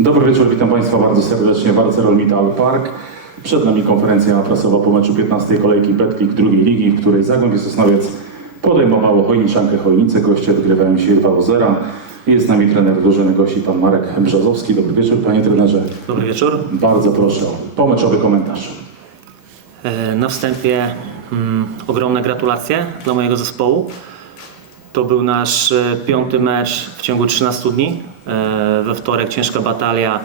Dobry wieczór, witam Państwa bardzo serdecznie w Arcelor Mittal Park. Przed nami konferencja prasowa po meczu 15 kolejki Betclic drugiej ligi, w której Zagłębie Sosnowiec podejmowało Chojniczankę Chojnice. Goście wygrywają się 2 do 0. Jest z nami trener drużyny gości, pan Marek Brzozowski. Dobry wieczór, panie trenerze. Dobry wieczór. Bardzo proszę o pomeczowy komentarz. E, Na wstępie mm, ogromne gratulacje dla mojego zespołu. To był nasz e, piąty mecz w ciągu 13 dni. E, We wtorek ciężka batalia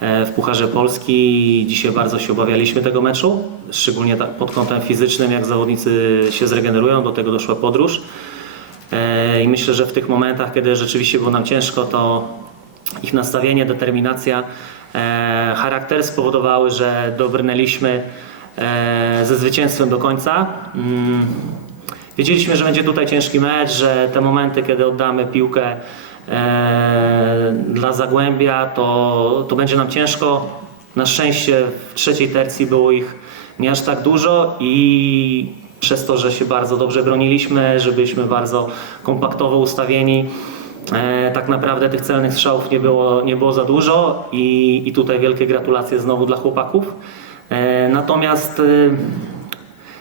e, w Pucharze Polski. Dzisiaj bardzo się obawialiśmy tego meczu, szczególnie pod kątem fizycznym, jak zawodnicy się zregenerują. Do tego doszła podróż. I myślę, że w tych momentach, kiedy rzeczywiście było nam ciężko, to ich nastawienie, determinacja, charakter spowodowały, że dobrnęliśmy ze zwycięstwem do końca. Wiedzieliśmy, że będzie tutaj ciężki mecz, że te momenty, kiedy oddamy piłkę e, dla Zagłębia, to, to będzie nam ciężko. Na szczęście w trzeciej tercji było ich nie aż tak dużo i przez to, że się bardzo dobrze broniliśmy, że byliśmy bardzo kompaktowo ustawieni, e, tak naprawdę tych celnych strzałów nie było, nie było za dużo i, i tutaj wielkie gratulacje znowu dla chłopaków. E, natomiast e,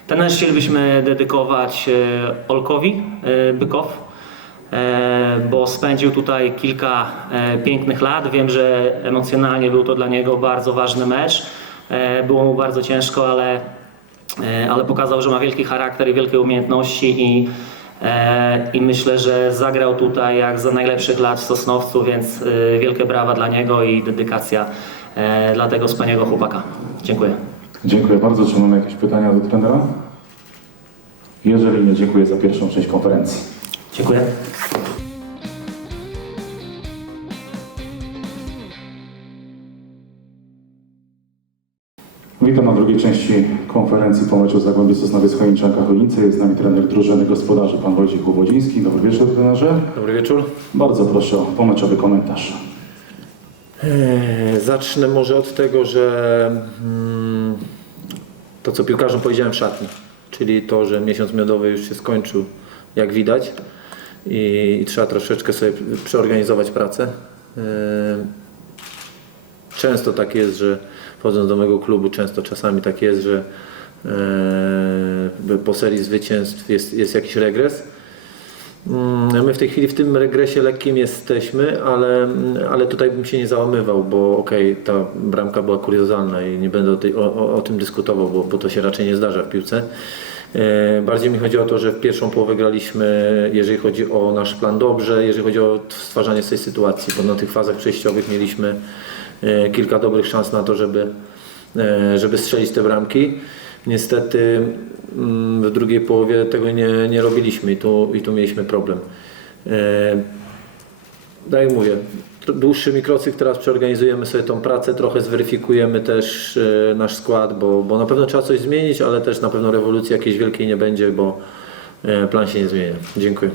ten mecz chcielibyśmy dedykować e, Olkowi e, Bykow, e, bo spędził tutaj kilka pięknych lat. Wiem, że emocjonalnie był to dla niego bardzo ważny mecz. Było mu bardzo ciężko, ale, ale pokazał, że ma wielki charakter i wielkie umiejętności i, i myślę, że zagrał tutaj jak za najlepszych lat w Sosnowcu, więc wielkie brawa dla niego i dedykacja dla tego wspaniałego chłopaka. Dziękuję. Dziękuję bardzo. Czy mamy jakieś pytania do trenera? Jeżeli nie, dziękuję za pierwszą część konferencji. Dziękuję. Witam na drugiej części konferencji po meczu Zagłębie Sosnowiec Chojniczanka Chojnice. Jest z nami trener drużyny gospodarzy, pan Wojciech Łobodziński. Dobry wieczór trenerze. Dobry wieczór. Bardzo proszę o pomeczowy komentarz. Eee, Zacznę może od tego, że mm, to co piłkarzom powiedziałem w szatni, czyli to, że miesiąc miodowy już się skończył, jak widać i, i trzeba troszeczkę sobie przeorganizować pracę. Eee, Często tak jest, że wchodząc do mojego klubu, często czasami tak jest, że eee, po serii zwycięstw jest, jest jakiś regres. Mm, My w tej chwili w tym regresie lekkim jesteśmy, ale, ale tutaj bym się nie załamywał, bo okej, ta bramka była kuriozalna i nie będę o, tej, o, o, tym dyskutował, bo, bo to się raczej nie zdarza w piłce. E, Bardziej mi chodzi o to, że w pierwszą połowę graliśmy, jeżeli chodzi o nasz plan dobrze, jeżeli chodzi o stwarzanie sobie sytuacji, bo na tych fazach przejściowych mieliśmy e, kilka dobrych szans na to, żeby, e, żeby strzelić te bramki. Niestety mm, w drugiej połowie tego nie, nie robiliśmy i tu, i tu mieliśmy problem. E, Tak jak mówię, dłuższy mikrocyk, teraz przeorganizujemy sobie tą pracę, trochę zweryfikujemy też e, nasz skład, bo, bo na pewno trzeba coś zmienić, ale też na pewno rewolucji jakiejś wielkiej nie będzie, bo e, plan się nie zmienia. Dziękuję.